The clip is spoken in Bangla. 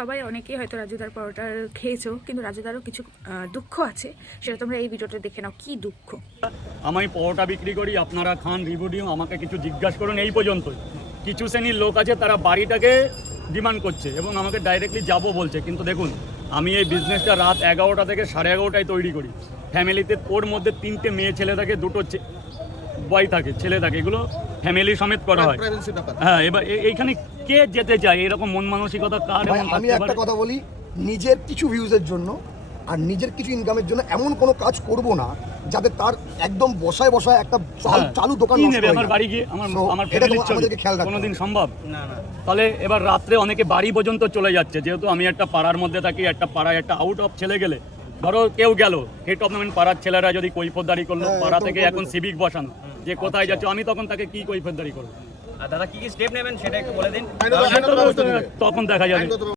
সবাই অনেকেই হয়তো রাজুদার পরোটার খেয়েছো, কিন্তু রাজুদারও কিছু দুঃখ আছে, সেটা তোমরা এই ভিডিওটা দেখে নাও। কি দুঃখ? আমি পরোটা বিক্রি করি, আপনারা খান, রিভিউ দিন, আমাকে কিছু জিজ্ঞাসা করুন, এই পর্যন্তই। কিছু শ্রেণীর লোক আছে তারা বাড়িটাকে ডিমান্ড করছে এবং আমাকে ডাইরেক্টলি যাবো বলছে, কিন্তু দেখুন আমি এই বিজনেসটা রাত 11টা থেকে 11:30টায় তৈরি করি। ফ্যামিলিতে ওর মধ্যে 3টে মেয়ে ছেলে থাকে, 2টো বয় থাকে, ছেলে থাকে, এগুলো ফ্যামিলি সমেত করা হয়। হ্যাঁ, এবার এইখানে কে যেতে চায়? এরকম মন মানসিকতা কার? ভাই, আমি একটা কথা বলি, নিজের কিছু ভিউজের জন্য আর নিজের কিছু ইনকামের জন্য এমন কোনো কাজ করব না যাতে তার একদম বসায় বসায় একটা চালু দোকান কি নষ্ট নেবে হয়ে আমার যায়। বাড়ি গিয়ে? আমার So, আমার এটা ফ্যামিলির ছবি আমাদেরকে খেয়াল রাখতে কোনোদিন হবে। সম্ভব না। তাহলে এবার রাত্রে অনেকে বাড়ি পর্যন্ত চলে যাচ্ছে, যেহেতু আমি একটা পাড়ার মধ্যে থাকি, একটা পাড়ায় একটা আউট অফ ছেলে গেলে, ধরো কেউ গেল হেড অফ নামেন, পাড়ার ছেলেরা যদি কৈফতদারি করলো, পাড়া থেকে এখন সিভিক বসানো, যে কোথায় যাচ্ছে, আমি তখন তাকে কি কৈফতদারি করবো? আর দাদা কি কি স্টেপ নেবেন সেটা একটু বলে দিন। তখন দেখা যাবে।